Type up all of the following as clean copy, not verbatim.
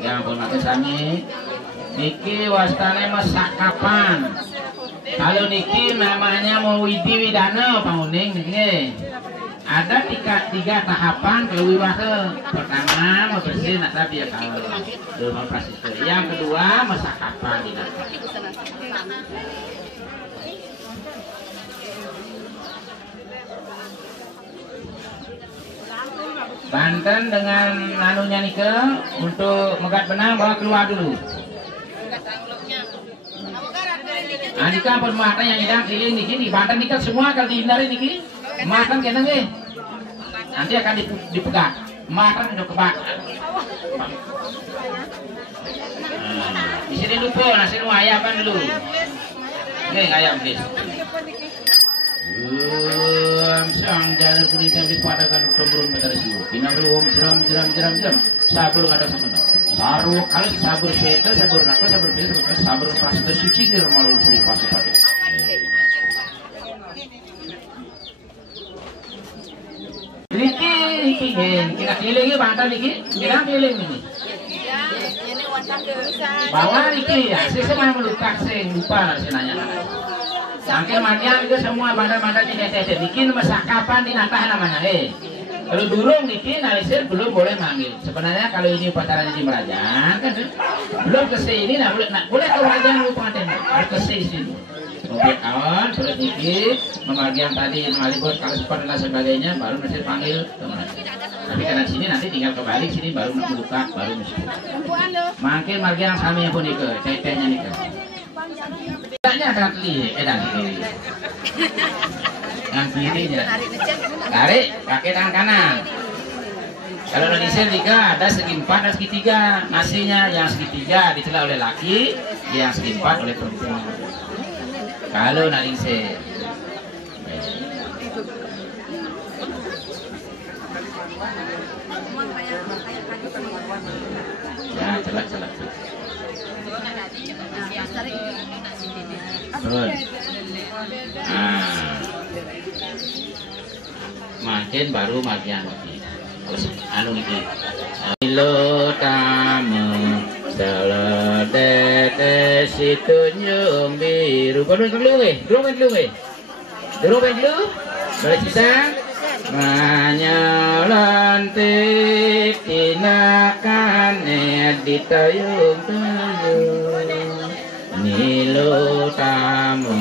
Yang pun makin sami. Niki wastane mesakapan. Kalau niki namanya mau widana panguning niki. Ada tiga tahapan keluwiwahe. Pertama membersih nata biar kalau dulu prasiswa. Yang kedua mesakapan tidak. Banten dengan anunya nike untuk megat benang bawa keluar dulu. Andika permata yang hidang keliling niki di Banten nike semua kalau dihindari niki makan kena nih. Nanti akan dipegang makan udah kebak. Di sini lupa nasi ayam kan dulu. Nih ayam nih. Sang jalur kuning yang dipadakan temurun metarisiu. Kina belum jeram. Sabur ada sama. Saru kali sabur sweta, sabur nakal, sabur biasa, sabur prasita suci di malu suri pasti pada. Riki, kita kelilingi bantal Riki, kita keliling ini. Bawa Riki ya, saya semua melukat, saya lupa nanya. Sampai mandian itu semua bandar-bandar di desa bikin mesakapan di natah namanya. Kalau durung bikin alisir belum boleh manggil. Sebenarnya kalau ini upacara di Merajan kan belum kesini, nah boleh ke Merajan lu pengantin harus kesini. Kemudian kawan sudah bikin pembagian tadi malibos kalau seperti dan sebagainya baru nasir panggil ke Merajan. Tapi karena sini nanti tinggal kembali sini baru membuka baru mesti. Makin margian kami yang pun ikut, tetehnya nikah. Tidaknya akan edan kiri. Yang kirinya tarik pakai tangan kanan. Kalau disir tiga ada segi 4 dan segi 3. Nasinya yang segi 3 dicela oleh laki, yang segi 4 oleh perempuan. Kalau nak disir ya celak. Makin baru magian terus anu niki lo tamu selodete situ nyung biru belum balik kita manyalantik tinakane ditayung-tayung nilo tamu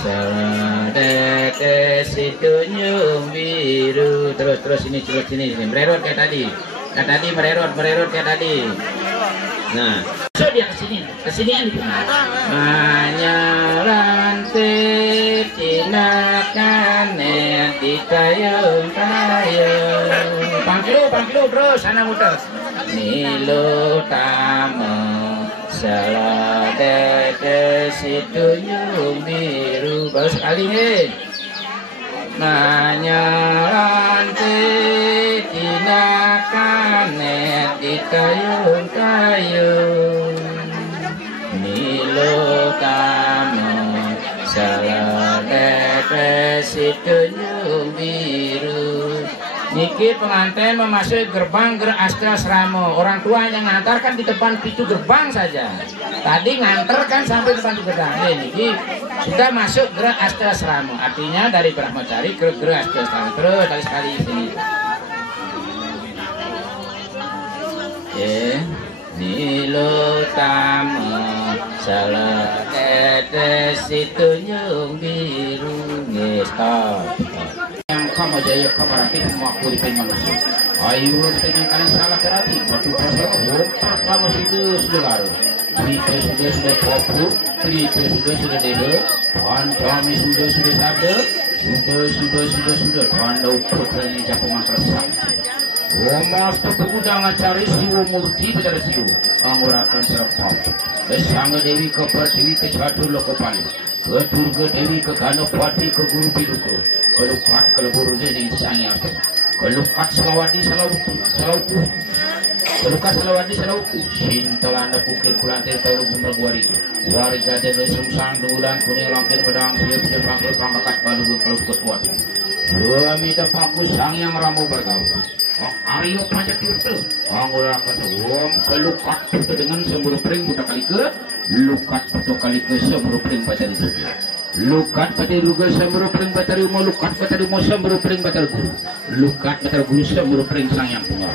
selodete situ nyung biru terus ini mererot kayak tadi. Nah tadi mererot kayak tadi. Nah, so dia kesini manyalantik tinakane ditayung-tayung. Pangklu terus sana muter. Nilo tamu selodete situ nyung biru baru sekali manyalantik tinakane ditayung-tayung nilo tamu selodete situ nyung biru. Niki pengantin memasuki gerbang Ger Astra Sramo. Orang tua yang ngantarkan di depan pintu gerbang saja. Tadi nganter kan sampai depan pintu gerbang. Niki sudah masuk Ger Astra Sramo. Artinya dari Brahmacari ke Ger Astra Sramo. Terus kali sekali sini. Nilo tamu selodete situ nyung biru. Stop. Kamu jaya kabarati semua kuripan manusia. Ayo dengan kalian salah terapi. Batu pasal kamu sudah Trite sudah popu. Trite sudah dehe. Pancami sudah sabda. Sudah. Panda putra ini jago makrasa. Omas terpegudang cari siwo murti pada siwo. Angurakan serapap. Sang Dewi ke Pertiwi ke Catur Lokopali. Ke Durga Dewi ke Ganopati ke Guru Biduku. Kelukat kelebur jadi sangyang. Kelukat selawadi selautu. Kelukat selawadi selautu. Sintalanda bukit kulantir taru bumraguari. Warga dan sungsang dulan kuning langkir pedang siap pangkat pangkat balu kalau kuat. Dua mita paku sangyang ramu berkau. Aryo panjat itu anggula kata kelukat itu dengan semburu pring buta kali ke lukat buta kali ke semburu pring batari juga lukat batari juga semburu pring batari mau lukat batari mau semburu pring batari guru lukat batari guru semburu pring sang yang tunggal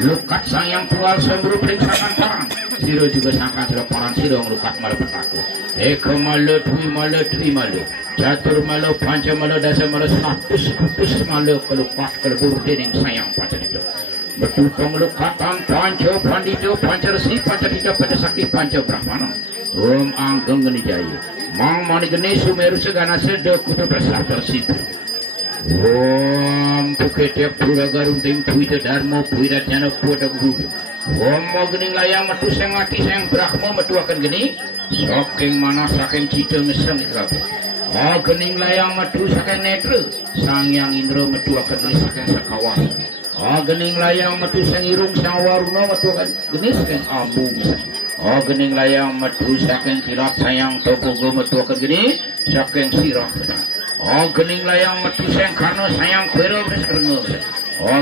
lukat sang yang tunggal semburu pring sang parang siro juga sangkan siro parang siro lukat malu petaku eka malu dwi malu catur malu panca malu dasa malu 100 malu kelukat kelebur dening sayang panca itu betul pengelukatan panca pandito panca resi panca tidak pada sakti panca brahmana om angkeng geni jaya mang mani geni sumeru segana sedek kutu bersatu sipur om pukete pura garunding puita dharma puita jana puita guru om gening layang metu sengati seng brahma metu akan geni saking mana saking cita ngeseng itu kabeh gening layang metu saking netra sang yang indra metu akan geni saking sakawas gening layang metu sang irung sang waruna metu akan geni saking ambu gening layang metu saking kilat sayang topogo metu akan geni saking sirah gening layang metu sang karno sayang kwero berskerengo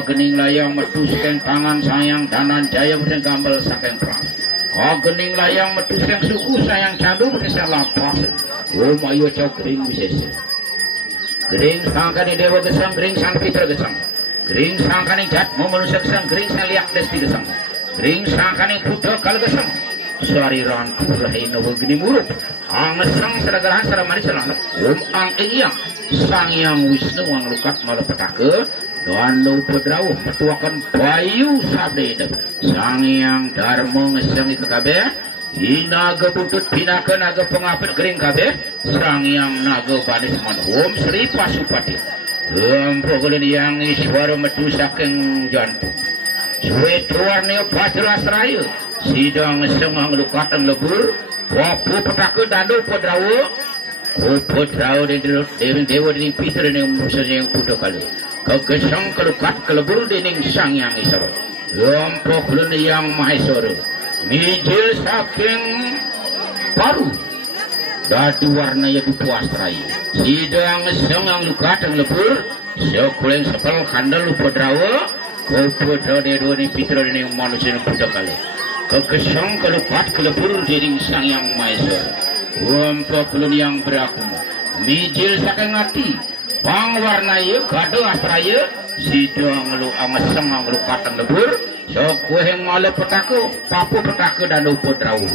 gening layang metu saking tangan sayang danan jaya berseng gambal saking perang gening layang metu sang suku sayang candu berseng lapas ayo cau kering bisa kering sangkani dewa gesang kering sang pitra gesang kering sangkani jat mau manusia gesang kering sang liak desti gesang kering sangkani putra kal gesang suari rantu rahina wagini muruk angesang sadagarahan saramani salanap ang iyang sang yang wisnu ang lukat malapetake Danu pedrauh metuakan bayu sabda sang yang dharma ngesang itu kabeh inaga butut pinaka naga pengapit kering kabeh sang yang naga banis man om Sri Pasupati pokoknya yang iswara metu saking jantung suwe tuarnya pajelas raya sidang ngesang ang lukatan lebur wapu petaka danu pedrauh pedrauh dewi dewa dini pitra yang musanya yang putu kalu kegesang kelukat kelebur dening sang yang isara lompok lun yang mahesara mijil saking paru dadu warna ya dipuastrai sidang sengang lukat yang lebur sekuleng sepel kandal lupadrawa kopodrawa dewa ni pitra dening manusia putu kalu kegesang kelukat kelebur dening sang yang mahesara lompok lun yang berakumu mijil saking hati pang warna ye gado astraya sidang lu amaseng lu katang lebur so kuheng male petaka papu petaka dan upadrawu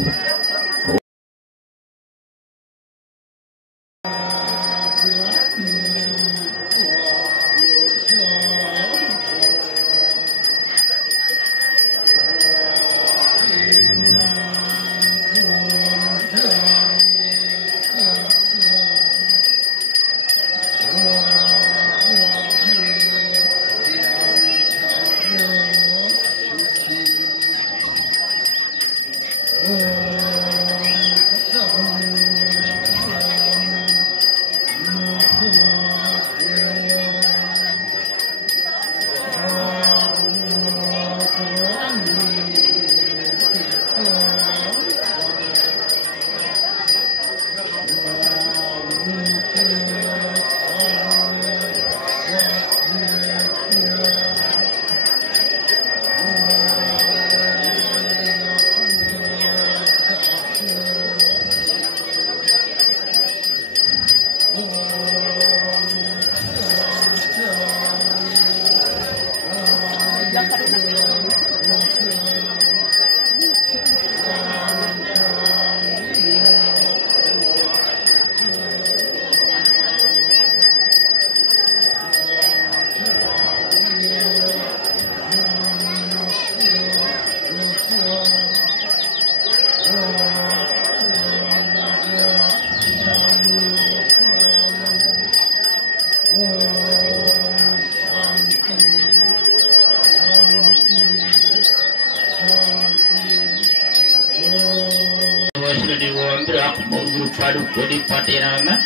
padu kodi patirama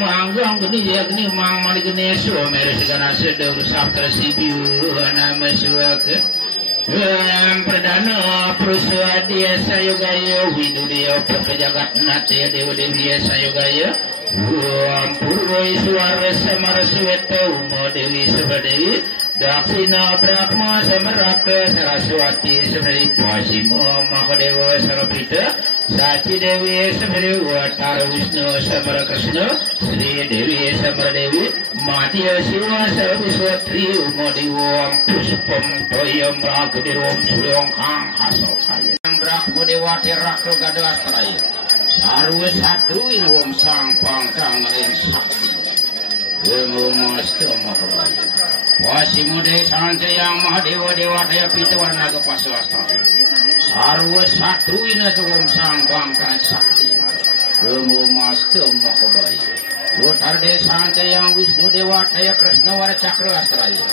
manggang geni ya geni mang mani geni suwa mere segala sedang sabtra sibiu nama suwa ke perdana pruswa dia sayogaya widudia perkejagat nate dewa dewi sayogaya purwa iswara samara suweto umo dewi subadewi Daksina Brahma Samarata Saraswati Samari Pasima Makadewa Sarapita Sachi Dewi Samari Watara Wisnu Samara Krishna Sri Dewi Samara Dewi Madhya Siwa Sarabiswatri Umadiwam Puspam Toyam Rakudirum Suryong Kang Hasal Saya Brahma Dewa Terakro Gada Astraya Sarwa Satru Ilwam Sang Pangkang Ring Sakti Ilmu Mastu Makabaya Wasimude Sancayang Mahadewa Dewa Daya Pitawan Naga Paswasta Sarwa Satru Ina Tuwam Sang Pangkang Sakti Ilmu Mastu Makabaya Utarde Sancayang Wisnu Dewa Daya Krishna Wara Cakra Astraya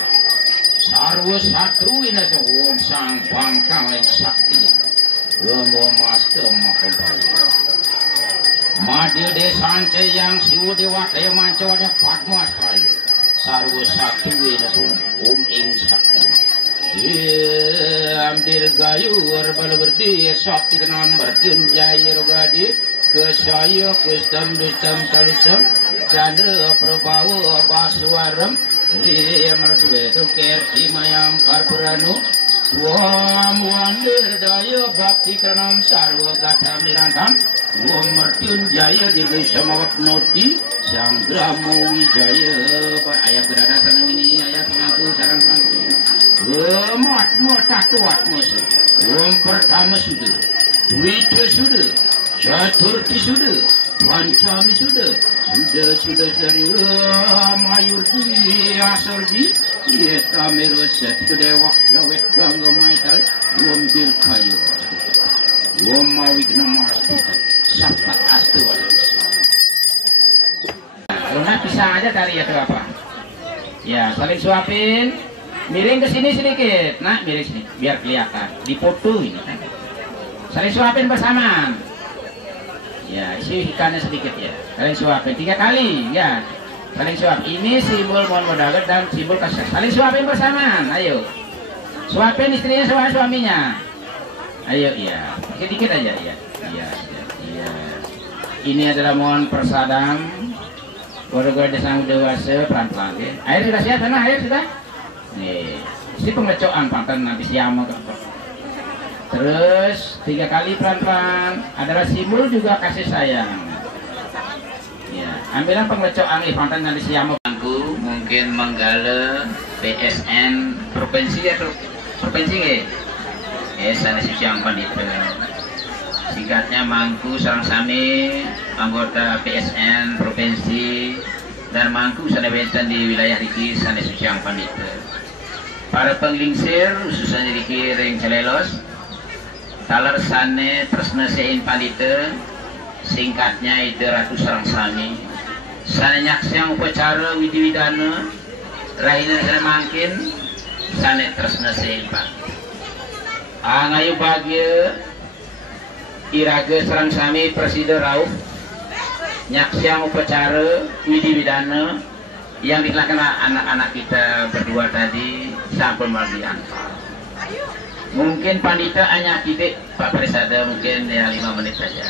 Sarwa Satru Ina Tuwam Sang Pangkang Sakti Ilmu Mastu Makabaya Madhya Desance yang Siwa Dewa Daya Mancawanya Padma Astraya Sarwa Sakti Winasu Om Ing Sakti Amdir Gayu Arbala Berdi Sakti Kenam Berdiun Jaya Rogadi Kesaya Kustam Dustam Kalusam Chandra Prabawa Baswaram Marsuetu Kerti Mayam Karpuranu Wam Wandir Daya Bhakti Kranam Sarwa Gatam Nirantam Wam Martyun Jaya Dirgai Samawat Noti Sang Brahmo Wijaya Ayat berada tenang ini ayat pengaku sarang pengaku Matmu tatuatmu Wam pertama sudah Wija sudah Caturti sudah Pancami sudah dari Mayurdi Asardi Yeta Meroset Dewa Yawet Gangga Maital Wam Dirkayu Wam Mawigna Mastuta Sapat Astu Lunak pisang aja kali ya apa? Ya saling suapin, miring ke sini sedikit, nah miring sini biar kelihatan, dipoto ini kan. Saling suapin bersamaan. Ya isi ikannya sedikit ya, saling suapin 3 kali ya. Saling suap. Ini simbol mohon modagat dan simbol kasih. Saling suapin bersamaan, ayo. Suapin istrinya sama suaminya. Ayo ya, sedikit aja ya. Iya. Ini adalah mohon persadam. Gora-gora desa dewasa pelan-pelan ya. Air sudah siap sana, air sudah. Nih, si pengecokan pantan nanti siama. Terus 3 kali pelan-pelan. Adalah simbol juga kasih sayang. Ya, ambilan pengecokan pantan nanti siama. Mungkin Manggala PSN provinsi atau provinsi nggih? Sana Siang Pandita. Singkatnya Mangku Sarang Sami, anggota PSN provinsi dan Mangku sana benten di wilayah Riki sana Siang Pandita. Para penglingsir khususnya Riki Ring Celelos, talar sane tresna sein Pandita, singkatnya itu Ratu Sarang Sami. Sana nyaksiang upacara widi-widana, rahinan sana mangkin, sana tresna sein Pandita. Ngayu bahagia Iraga Sarang Sami Presiden Rauf nyaksiang upacara widi-widana yang dilakukan anak-anak kita berdua tadi sampun maldian. Mungkin Pandita hanya kita Pak Presada mungkin ya 5 menit saja.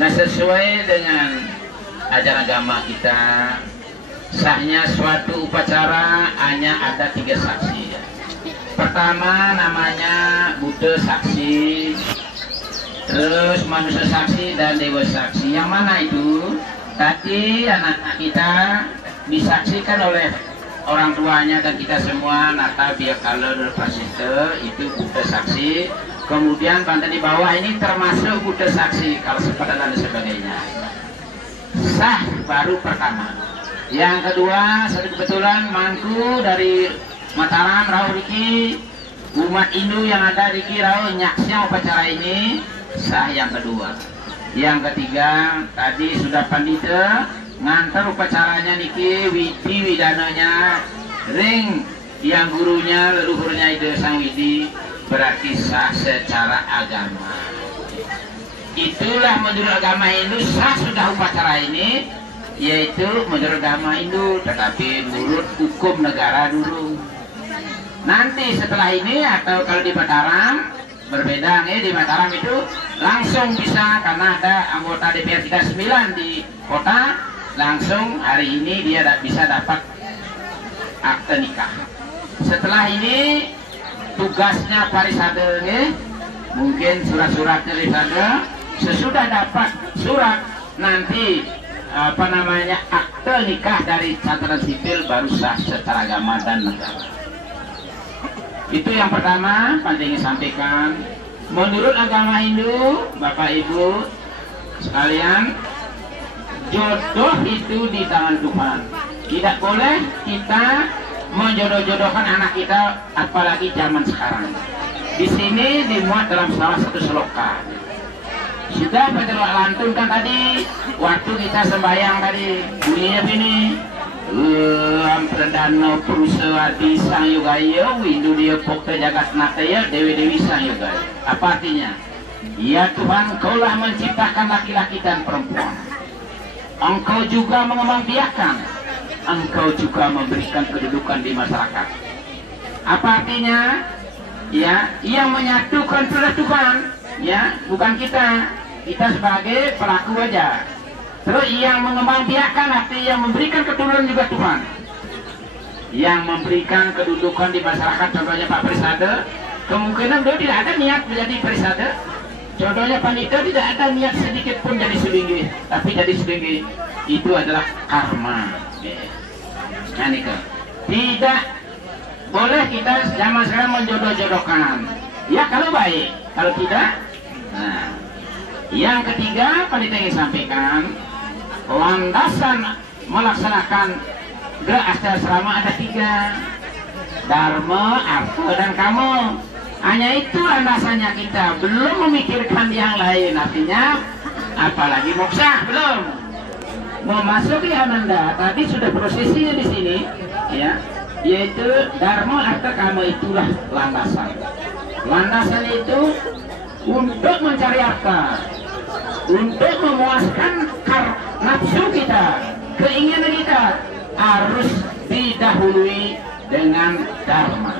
Nah sesuai dengan ajaran agama kita sahnya suatu upacara hanya ada 3 saksi ya. Pertama namanya Buddha saksi, terus manusia saksi dan dewa saksi. Yang mana itu? Tadi anak-anak kita disaksikan oleh orang tuanya dan kita semua. Nata biakala prasita itu Buddha saksi. Kemudian banda di bawah ini termasuk Buddha saksi kalau sepadan dan sebagainya. Sah baru pertama. Yang kedua, kebetulan Mangku dari Mataram Rau Riki, umat Hindu yang ada Riki Rau nyaksiang upacara ini sah yang kedua. Yang ketiga tadi sudah Pandita ngantar upacaranya niki widi widananya ring yang gurunya leluhurnya itu sang widi berarti sah secara agama. Itulah menurut agama Hindu sah sudah upacara ini, yaitu menurut agama Hindu, tetapi menurut hukum negara dulu. Nanti setelah ini atau kalau di Mataram berbeda nih, di Mataram itu langsung bisa karena ada anggota DPR 39 di kota, langsung hari ini dia bisa dapat akte nikah. setelah ini tugasnya parisade mungkin surat-surat parisade sesudah dapat surat nanti apa namanya akte nikah dari catatan sipil baru sah secara agama dan negara. Itu yang pertama penting sampaikan. Menurut agama Hindu, Bapak Ibu sekalian, jodoh itu di tangan Tuhan. Tidak boleh kita menjodoh-jodohkan anak kita, apalagi zaman sekarang. Di sini dimuat dalam salah satu sloka. Sudah Pak lantunkan tadi, waktu kita sembahyang tadi, bunyinya begini. Perdana Prusawati Sang Yogaya Windu dia Pokta Jagat Nataya Dewi Dewi Sang Yogaya. Apa artinya? Ya Tuhan, Engkaulah menciptakan laki-laki dan perempuan. Engkau juga mengembangbiakan, Engkau juga memberikan kedudukan di masyarakat. Apa artinya? Ya, yang menyatukan adalah Tuhan, ya, bukan kita. Kita sebagai pelaku aja. Terus yang mengembangbiakan arti yang memberikan keturunan juga Tuhan. Yang memberikan kedudukan di masyarakat, contohnya Pak Perisade, kemungkinan beliau tidak ada niat menjadi Perisade. Contohnya Pandita tidak ada niat sedikit pun jadi Sulinggi, tapi jadi Sulinggi. Itu adalah karma. Nah, tidak boleh kita zaman sekarang menjodoh-jodohkan. Ya kalau baik, kalau tidak. Nah, yang ketiga Pandita ingin sampaikan, landasan melaksanakan gerak asrama ada 3: Dharma, Artha, dan Kama. Hanya itu landasannya, kita belum memikirkan yang lain. Artinya apalagi moksa belum. Memasuki Ananda tadi sudah prosesinya di sini, ya, yaitu Dharma, Artha, Kama, itulah landasan. Landasan itu untuk mencari harta, untuk memuaskan nafsu kita, keinginan kita harus didahului dengan dharma.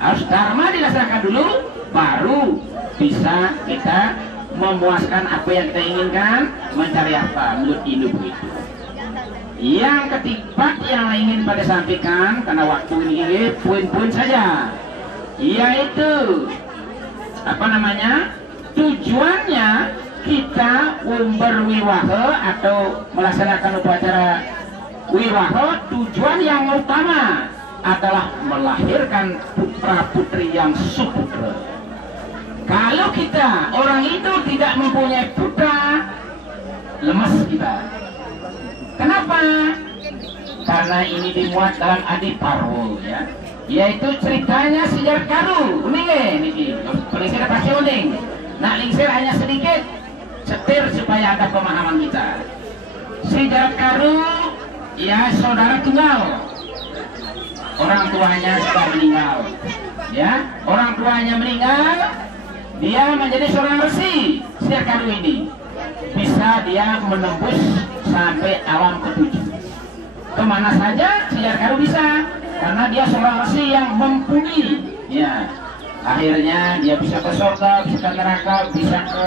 Harus dharma dilaksanakan dulu, baru bisa kita memuaskan apa yang kita inginkan, mencari harta menurut Hindu begitu. Yang ketiga yang ingin pada sampaikan, karena waktu ini poin-poin saja, yaitu apa namanya, tujuannya kita berwiwaha atau melaksanakan upacara wiwaha, tujuan yang utama adalah melahirkan putra putri yang suputra. Kalau kita orang itu tidak mempunyai putra, lemas kita. Kenapa? Karena ini dimuat dalam Adi Parwo, ya, yaitu ceritanya sejarah Karu. Niki, lingsir pasti uning. Nah, lingsir hanya sedikit, setir supaya ada pemahaman kita. Sejarah Karu, ya, saudara tunggal. Orang tuanya sudah meninggal, ya, orang tuanya meninggal, dia menjadi seorang resi. Sejarah Karu ini bisa dia menembus sampai alam ketujuh. Kemana saja sejarah Karu bisa, karena dia seorang resi yang mumpuni, ya. Akhirnya dia bisa ke surga, bisa ke neraka, bisa ke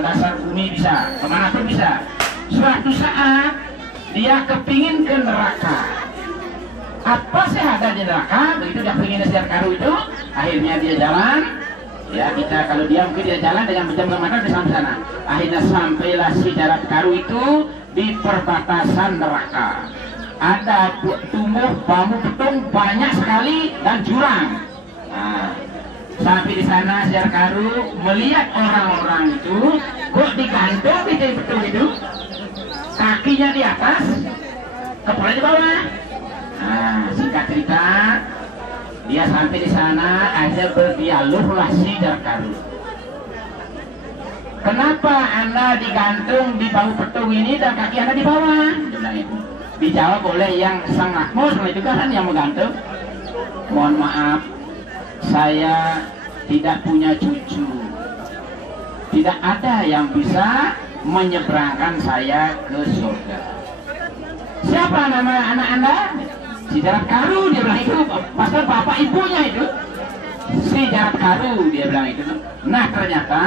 dasar bumi, bisa kemana pun bisa. Suatu saat dia kepingin ke neraka. Apa sih ada di neraka? Begitu dia kepingin sejarah Karu itu, akhirnya dia jalan. Ya, kita kalau dia mungkin dia jalan dengan berjam-jam mata di sana. Akhirnya sampailah sejarah Karu itu di perbatasan neraka. Ada tumbuh bambu petung banyak sekali dan jurang. Nah, sampai di sana sejarah Karu melihat orang-orang itu kok digantung di petung itu, kakinya di atas, kepala di bawah. Nah, singkat cerita, dia sampai di sana, akhirnya berdialoglah sejarah Karu. Kenapa Anda digantung di bawah petung ini dan kaki Anda di bawah? Dijawab oleh yang sang makmur, itu kan yang menggantung. Mohon maaf, saya tidak punya cucu. Tidak ada yang bisa menyeberangkan saya ke surga. Siapa nama anak Anda? Sejarah Karu, dia bilang itu. Pasal bapak ibunya itu sejarah Karu, dia bilang itu. Nah, ternyata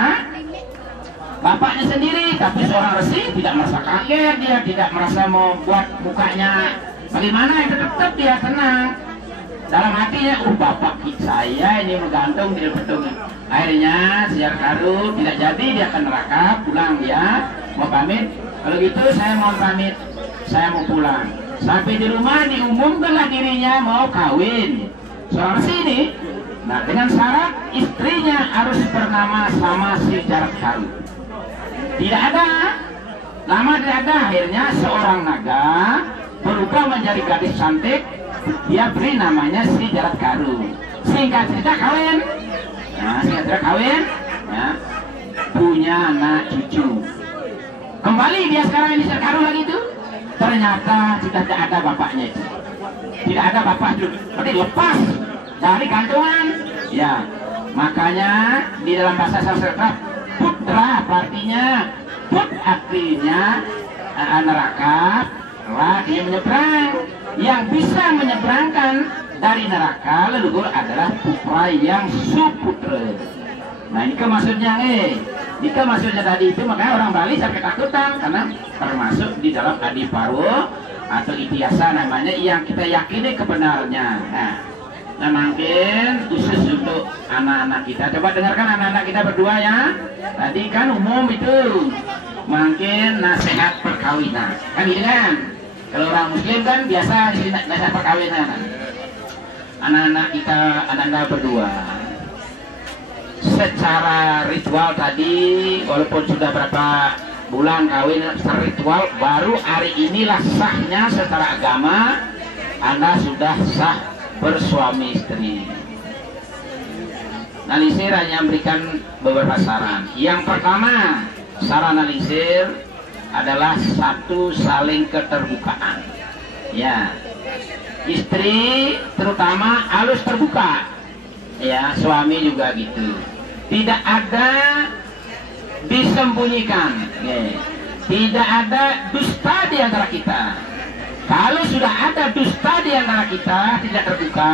bapaknya sendiri, tapi seorang resi, tidak merasa kaget, dia tidak merasa membuat mukanya bagaimana, itu tetap dia tenang. dalam hatinya, bapak saya ini menggantung di petung. Akhirnya siar karu tidak jadi, dia akan neraka, pulang dia mau pamit. Kalau gitu saya mau pamit, saya mau pulang. Sampai di rumah diumumkanlah dirinya mau kawin seorang sini. Nah, dengan syarat istrinya harus bernama sama si Jarat Karu. Tidak ada, lama tidak ada. Akhirnya seorang naga berubah menjadi gadis cantik, dia beri namanya si Jarat Karu. Singkat cerita kawin. Nah, singkat cerita kawin, ya, punya anak cucu. Kembali dia sekarang ini Jarat Karu lagi itu. Ternyata sudah tidak ada bapaknya itu. Tidak ada bapak itu. Berarti lepas dari gantungan. Ya, makanya di dalam bahasa Sanskerta putra artinya put artinya neraka, dia menyeberang. Yang bisa menyeberangkan dari neraka leluhur adalah putra yang suputra. Nah, ini maksudnya jika maksudnya tadi itu, makanya orang Bali sampai takutan karena termasuk di dalam adiparwo atau itiasa namanya yang kita yakini kebenarannya. Nah, mungkin khusus untuk anak-anak kita, coba dengarkan anak-anak kita berdua ya. Tadi kan umum itu mungkin nasihat perkawinan kan gitu kan. Kalau orang muslim kan biasa nasihat perkawinan. Anak-anak kita, anak-anak berdua secara ritual tadi, walaupun sudah berapa bulan kawin secara ritual, baru hari inilah sahnya secara agama Anda sudah sah bersuami istri. Nalisir hanya memberikan beberapa saran. Yang pertama, saran nalisir adalah satu, saling keterbukaan. Ya, istri terutama harus terbuka. Ya, suami juga gitu. Tidak ada disembunyikan, tidak ada dusta di antara kita. Kalau sudah ada dusta di antara kita, tidak terbuka,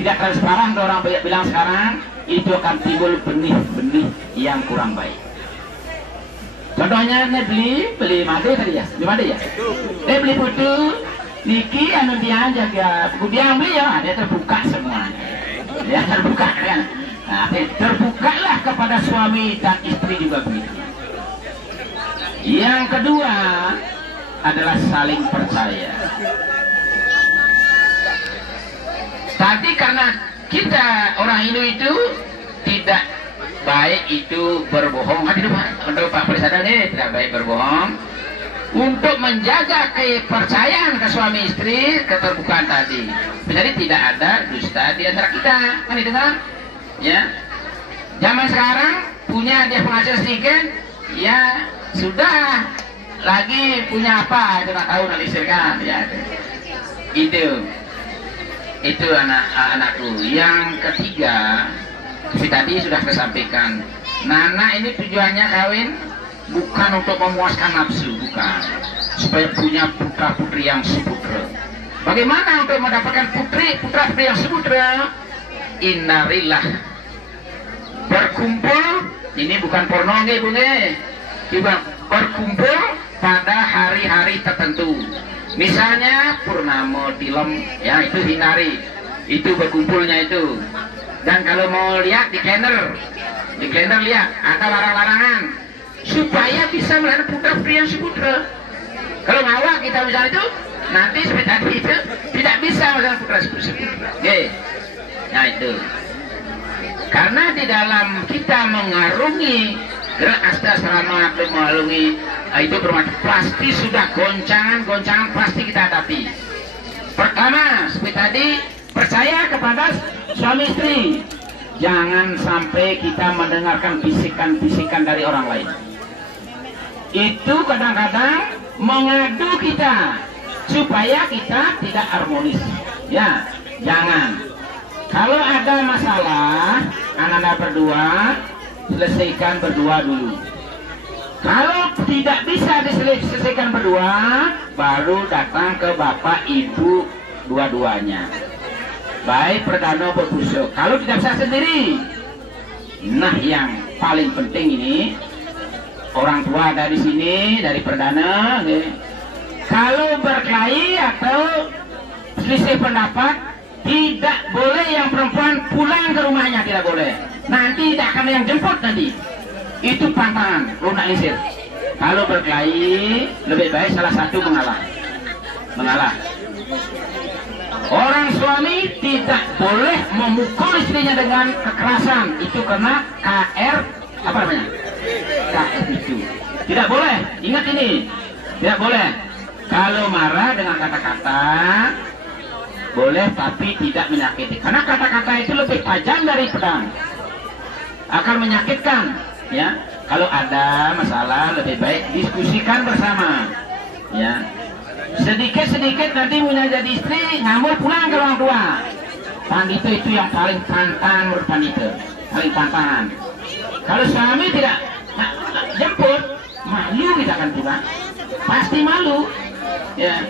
tidak transparan, orang bilang sekarang, itu akan timbul benih-benih yang kurang baik. Contohnya, beli madu tadi ya, beli ya, beli putu, niki anu dia jaga, dia beli ya, dia terbuka semuanya, ya terbuka kan. Nah, terbukalah kepada suami dan istri juga begitu. Yang kedua adalah saling percaya. Tadi karena kita orang Hindu itu tidak baik itu berbohong. Menurut Pak Presiden ini tidak baik berbohong. Untuk menjaga kepercayaan ke suami istri, keterbukaan tadi. Jadi tidak ada dusta di antara kita. Kan itu kan? Ya, zaman sekarang punya dia penghasilan sedikit, ya sudah lagi punya apa itu nggak tahu nalisirkan ya. Itu anak-anakku. Yang ketiga, tadi sudah kesampaikan. Nana ini tujuannya kawin bukan untuk memuaskan nafsu, bukan, supaya punya putra putri yang suputra. Bagaimana untuk mendapatkan putra putri yang suputra? Innalillah, berkumpul, ini bukan porno nih bu nih, berkumpul pada hari-hari tertentu, misalnya purnama tilem, ya itu hindari, itu berkumpulnya itu. Dan kalau mau lihat di kalender lihat ada larang-larangan supaya bisa melihat putra putri yang suputra. Kalau ngawak kita misalnya itu nanti seperti tadi itu tidak bisa melihat putra suputra. Nah itu karena di dalam kita mengarungi gerak astasrama atau mengarungi itu bermacam, pasti sudah goncangan pasti kita hadapi. Pertama seperti tadi, percaya kepada suami istri. Jangan sampai kita mendengarkan bisikan-bisikan dari orang lain. Itu kadang-kadang mengadu kita supaya kita tidak harmonis. Ya, jangan. Kalau ada masalah, anak-anak berdua, selesaikan berdua dulu. Kalau tidak bisa diselesaikan berdua, baru datang ke bapak ibu dua-duanya. Baik perdana berbusuk. Kalau tidak bisa sendiri, nah yang paling penting ini, orang tua dari sini, dari perdana, kalau berkelahi atau selisih pendapat, tidak boleh yang perempuan pulang ke rumahnya, tidak boleh. Nanti tidak akan yang jemput nanti. Itu pantangan lunak lisir. Kalau berkelahi lebih baik salah satu mengalah. Orang suami tidak boleh memukul istrinya dengan kekerasan. Itu karena KR apa namanya? KR itu. Tidak boleh. Ingat ini. Tidak boleh. Kalau marah dengan kata-kata boleh, tapi tidak menyakiti. Karena kata-kata itu lebih tajam dari pedang. Akan menyakitkan, ya. Kalau ada masalah lebih baik diskusikan bersama, ya. Sedikit-sedikit nanti punya jadi istri ngambil pulang ke orang tua. Pandito itu yang paling pantang menurut Pandito, paling pantangan. Kalau suami tidak jemput, malu kita akan pulang, pasti malu, ya.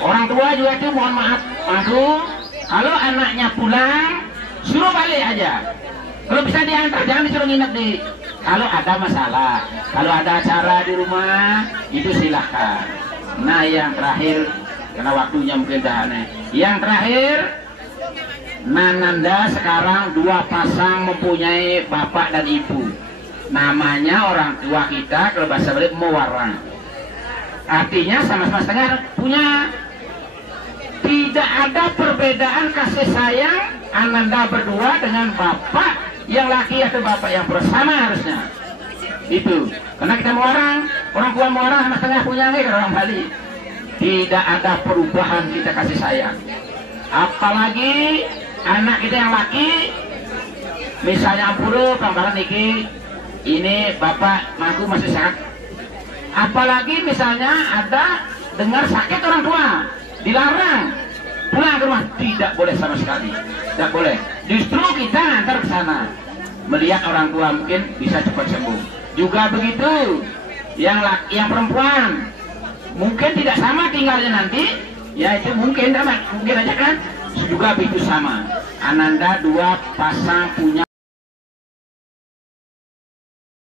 Orang tua juga itu mohon maaf malu. Kalau anaknya pulang suruh balik aja. Kalau bisa diantar, jangan disuruh nginep di. Kalau ada masalah, kalau ada acara di rumah, itu silahkan. Nah, yang terakhir, karena waktunya mungkin dah aneh. Yang terakhir, Nananda sekarang 2 pasang mempunyai bapak dan ibu. Namanya orang tua kita kalau bahasa Bali mewarang. Artinya sama-sama setengah punya. Tidak ada perbedaan kasih sayang Ananda berdua dengan bapak yang laki atau bapak yang bersama harusnya. Itu karena kita mewarang, orang tua mewarang sama setengah punya nih orang Bali. Tidak ada perubahan kita kasih sayang. Apalagi anak kita yang laki, misalnya ampuru pangkalan niki, ini bapak maku masih sehat. Apalagi misalnya ada dengar sakit orang tua, dilarang pulang ke rumah, tidak boleh sama sekali, tidak boleh. Justru kita antar ke sana, melihat orang tua mungkin bisa cepat sembuh. Juga begitu, yang perempuan mungkin tidak sama tinggalnya nanti, ya itu mungkin aja kan, juga begitu sama. Ananda 2 pasang punya